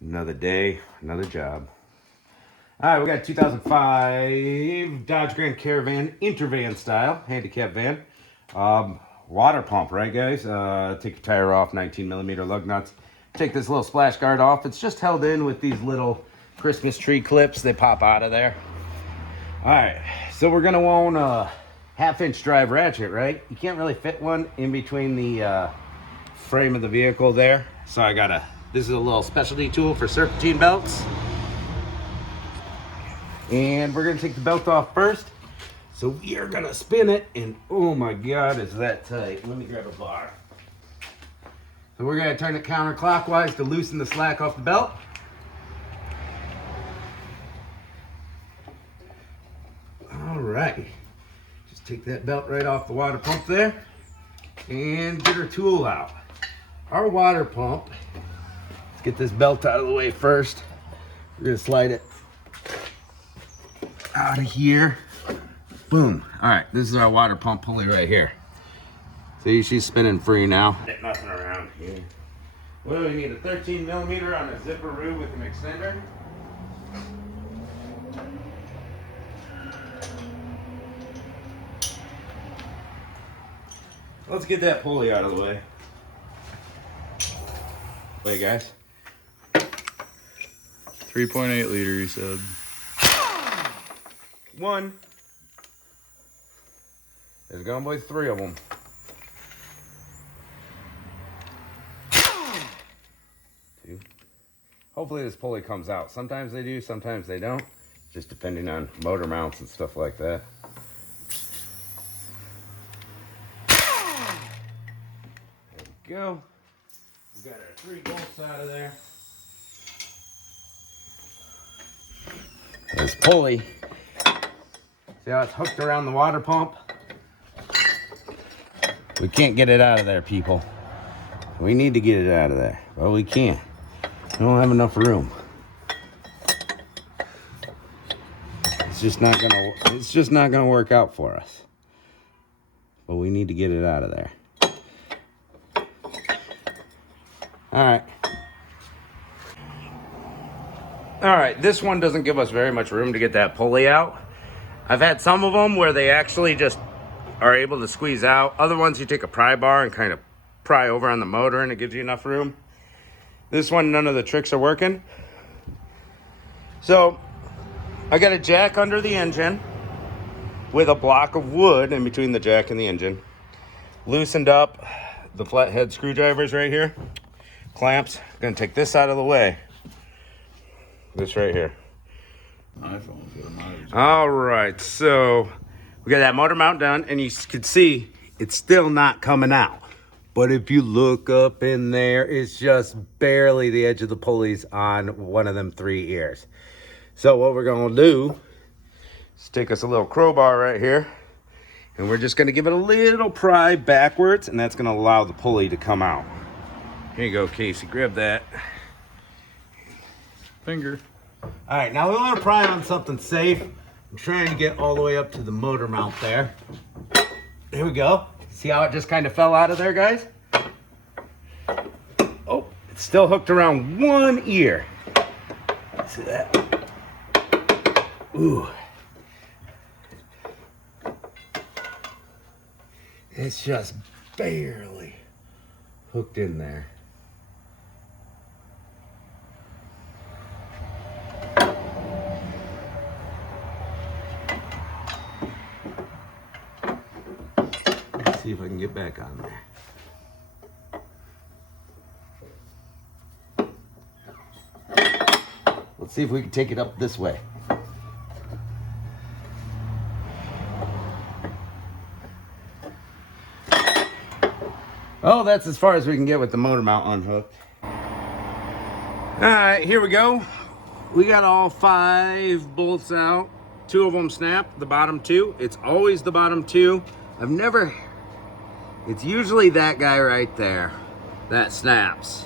Another day, another job. All right, we got 2005 Dodge Grand Caravan Entervan style handicap van. Water pump, right, guys? Take your tire off, 19 millimeter lug nuts. Take this little splash guard off. It's just held in with these little Christmas tree clips. They pop out of there. All right, so we're gonna want a 1/2-inch drive ratchet, right? You can't really fit one in between the frame of the vehicle there. So this is a little specialty tool for serpentine belts. And we're gonna take the belt off first. So we are gonna spin it, and oh my God, is that tight. Let me grab a bar. So we're gonna turn it counterclockwise to loosen the slack off the belt. All right, just take that belt right off the water pump there and get our tool out. Our water pump, let's get this belt out of the way first. We're gonna slide it out of here. Boom. All right, this is our water pump pulley right here. See, she's spinning free now. Nothing around here. What do we need? A 13 millimeter on a zipperoo with an extender. Let's get that pulley out of the way. Wait, guys. 3.8 liter, you said. One. There's gonna be 3 of them. Two. Hopefully this pulley comes out. Sometimes they do, sometimes they don't. Just depending on motor mounts and stuff like that. There we go. We got our 3 bolts out of there. This pulley, see how it's hooked around the water pump? We can't get it out of there, people. We need to get it out of there, but we can't. We don't have enough room. It's just not gonna work out for us. But we need to get it out of there. All right, this one doesn't give us very much room to get that pulley out. I've had some of them where they actually just are able to squeeze out. Other ones you take a pry bar and kind of pry over on the motor and it gives you enough room. This one, none of the tricks are working. So I got a jack under the engine with a block of wood in between the jack and the engine. Loosened up the flathead screwdrivers right here. Clamps. Gonna take this out of the way. This right here. All right, so we got that motor mount done, and you can see it's still not coming out. But if you look up in there, it's just barely the edge of the pulleys on one of them 3 ears. So what we're gonna do is take us a little crowbar right here, and we're just gonna give it a little pry backwards, and that's gonna allow the pulley to come out. Here you go, Casey, grab that. Finger. All right, now we want to pry on something safe. I'm trying to get all the way up to the motor mount there. There we go. See how it just kind of fell out of there, guys? Oh, it's still hooked around one ear. See that? Ooh. It's just barely hooked in there. See if I can get back on there. Let's see if we can take it up this way. Oh, that's as far as we can get with the motor mount unhooked. All right, here we go. We got all 5 bolts out. 2 of them snap, the bottom 2. It's always the bottom 2. It's usually that guy right there that snaps.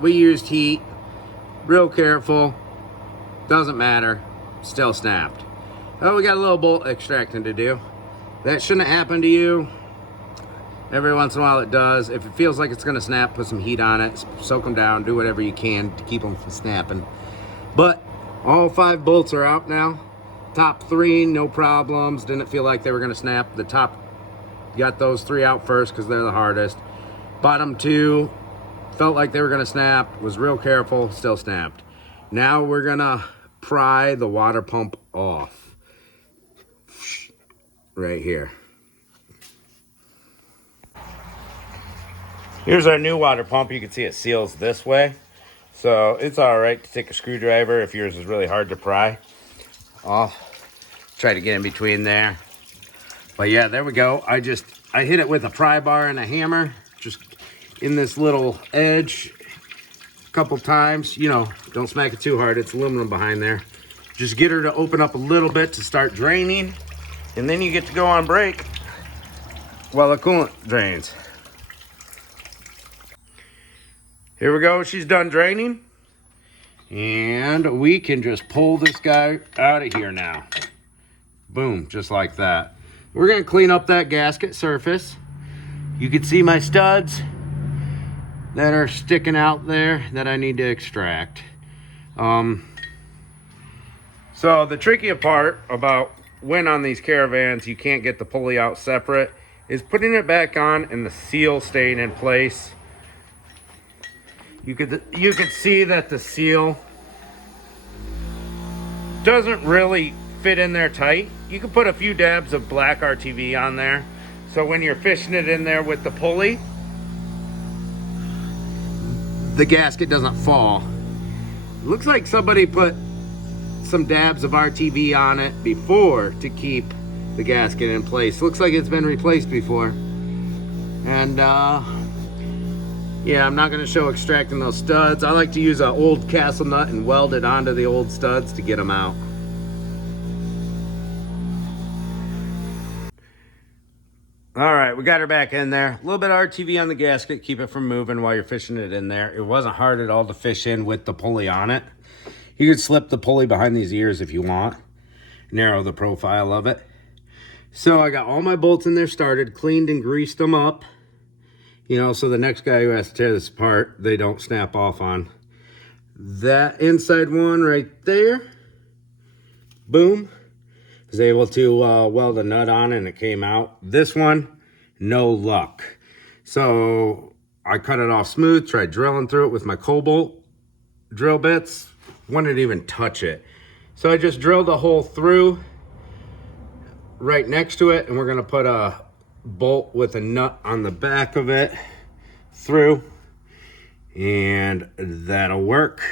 We used heat, real careful, doesn't matter, still snapped. Oh, we got a little bolt extracting to do. That shouldn't happen to you. Every once in a while it does. If it feels like it's gonna snap, put some heat on it, soak them down, do whatever you can to keep them from snapping. But all 5 bolts are out now. Top 3, no problems. Didn't feel like they were gonna snap. The top, got those 3 out first because they're the hardest. Bottom 2, felt like they were gonna snap, was real careful, still snapped. Now we're gonna pry the water pump off. Right here. Here's our new water pump. You can see it seals this way. So it's all right to take a screwdriver if yours is really hard to pry. I'll try to get in between there. But yeah, there we go. I hit it with a pry bar and a hammer, just in this little edge a couple times. You know, don't smack it too hard. It's aluminum behind there. Just get her to open up a little bit to start draining. And then you get to go on break while the coolant drains. Here we go, she's done draining. And we can just pull this guy out of here now. Boom, just like that. We're gonna clean up that gasket surface. You can see my studs that are sticking out there that I need to extract. So the tricky part about when on these Caravans you can't get the pulley out separate is putting it back on and the seal staying in place. You could see that the seal doesn't really fit in there tight. You can put a few dabs of black RTV on there, so when you're fishing it in there with the pulley, the gasket doesn't fall. It looks like somebody put some dabs of RTV on it before to keep the gasket in place. Looks like it's been replaced before. And yeah, I'm not going to show extracting those studs. I like to use an old castle nut and weld it onto the old studs to get them out. All right, we got her back in there. A little bit of RTV on the gasket, keep it from moving while you're fishing it in there. It wasn't hard at all to fish in with the pulley on it. You could slip the pulley behind these ears if you want. Narrow the profile of it. So I got all my bolts in there started, cleaned and greased them up. You know, so the next guy who has to tear this apart, they don't snap off on. That inside one right there, boom, was able to weld a nut on and it came out. This one, no luck. So I cut it off smooth, tried drilling through it with my Cobalt drill bits, wouldn't even touch it. So I just drilled a hole through right next to it, and we're gonna put a bolt with a nut on the back of it through, and that'll work.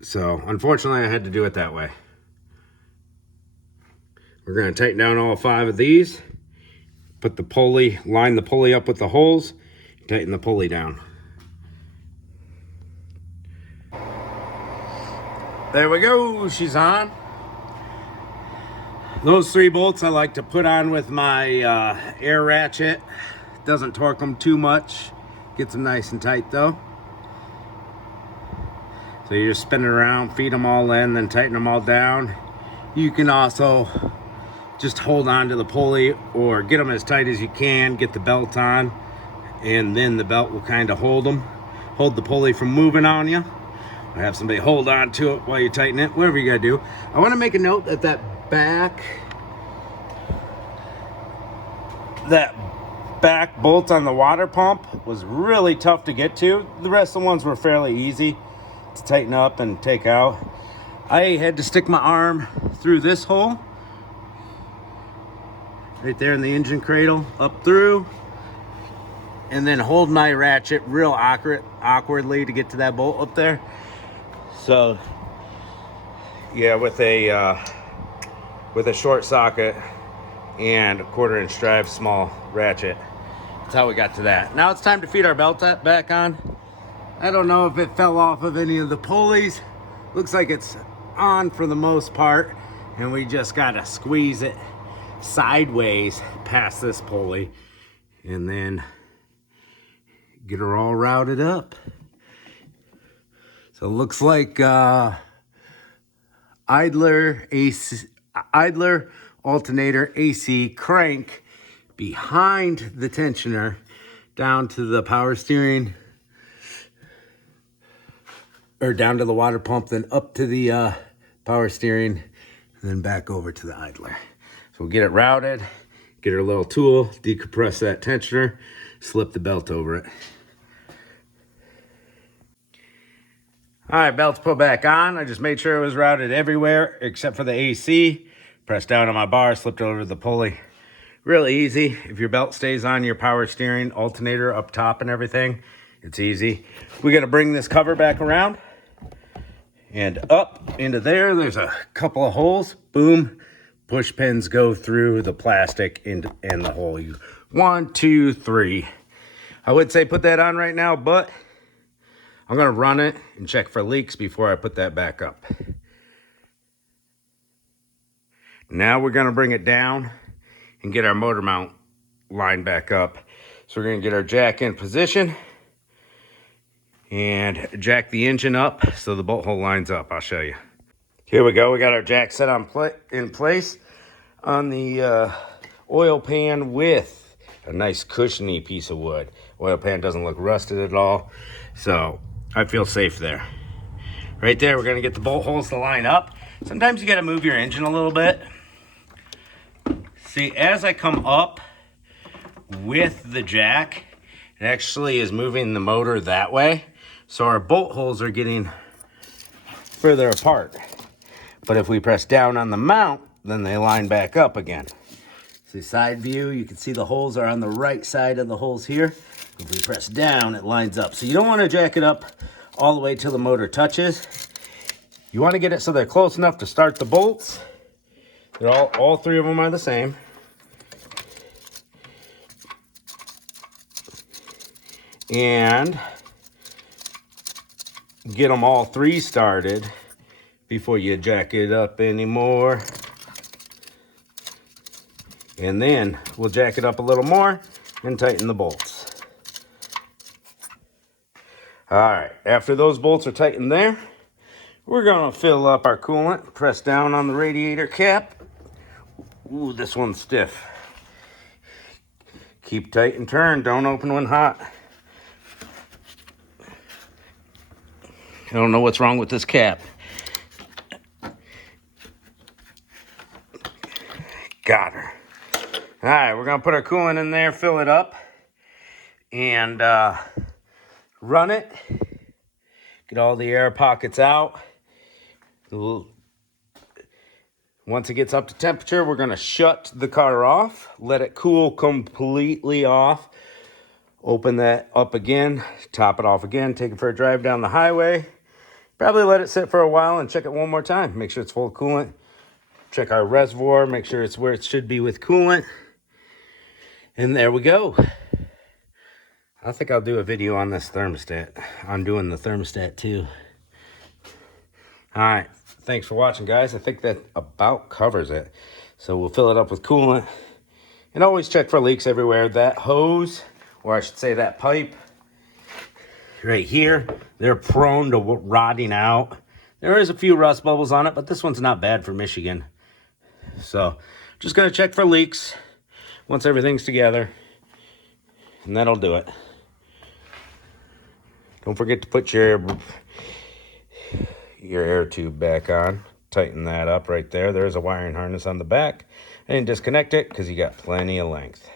So unfortunately I had to do it that way. We're going to tighten down all 5 of these, put the pulley, line the pulley up with the holes, tighten the pulley down. There we go, she's on. Those 3 bolts I like to put on with my air ratchet. Doesn't torque them too much. Gets them nice and tight though. So you just spin it around, feed them all in, then tighten them all down. You can also just hold on to the pulley or get them as tight as you can, get the belt on, and then the belt will kind of hold the pulley from moving on you. Or have somebody hold on to it while you tighten it, whatever you gotta do. I want to make a note that that back bolt on the water pump was really tough to get to. The rest of the ones were fairly easy to tighten up and take out. I had to stick my arm through this hole right there in the engine cradle, up through, and then hold my ratchet real awkwardly to get to that bolt up there. So yeah, with a short socket and a 1/4-inch drive small ratchet, that's how we got to that. Now it's time to feed our belt back on. I don't know if it fell off of any of the pulleys. Looks like it's on for the most part, and we just gotta squeeze it sideways past this pulley and then get her all routed up. So it looks like idler alternator AC crank behind the tensioner down to the power steering, or down to the water pump, then up to the power steering, and then back over to the idler. So we'll get it routed, get our little tool, decompress that tensioner, slip the belt over it. All right, belt's put back on. I just made sure it was routed everywhere except for the AC. Pressed down on my bar, slipped over the pulley. Really easy. If your belt stays on your power steering alternator up top and everything, it's easy. We're gonna bring this cover back around and up into there. There's a couple of holes. Boom. Push pins go through the plastic and the hole. 1, 2, 3. I would say put that on right now, but I'm gonna run it and check for leaks before I put that back up. Now we're gonna bring it down and get our motor mount line back up. So we're gonna get our jack in position and jack the engine up so the bolt hole lines up. I'll show you. Here we go. We got our jack set in place on the oil pan with a nice cushiony piece of wood. Oil pan doesn't look rusted at all, so I feel safe there. Right there, we're gonna get the bolt holes to line up. Sometimes you gotta move your engine a little bit. See, as I come up with the jack, it actually is moving the motor that way. So our bolt holes are getting further apart. But if we press down on the mount, then they line back up again. See, side view, you can see the holes are on the right side of the holes here. If we press down, it lines up. So you don't want to jack it up all the way till the motor touches. You want to get it so they're close enough to start the bolts. They're all three of them are the same. And get them all three started before you jack it up anymore. And then we'll jack it up a little more and tighten the bolts. All right, after those bolts are tightened there, we're gonna fill up our coolant, press down on the radiator cap. Ooh, this one's stiff. Keep tight and turn, don't open when hot. I don't know what's wrong with this cap. Got her. All right, we're gonna put our coolant in there, fill it up, and run it. Get all the air pockets out. Once it gets up to temperature, we're gonna shut the car off, let it cool completely off. Open that up again, top it off again, take it for a drive down the highway. Probably let it sit for a while and check it one more time. Make sure it's full of coolant. Check our reservoir, make sure it's where it should be with coolant. And there we go. I think I'll do a video on this thermostat. I'm doing the thermostat too. All right, thanks for watching, guys. I think that about covers it. So we'll fill it up with coolant. And always check for leaks everywhere. That hose, or I should say that pipe, right here, they're prone to rotting out. There is a few rust bubbles on it, but this one's not bad for Michigan. So just gonna check for leaks once everything's together, and that'll do it. Don't forget to put your air tube back on. Tighten that up right there. There's a wiring harness on the back. And disconnect it because you got plenty of length.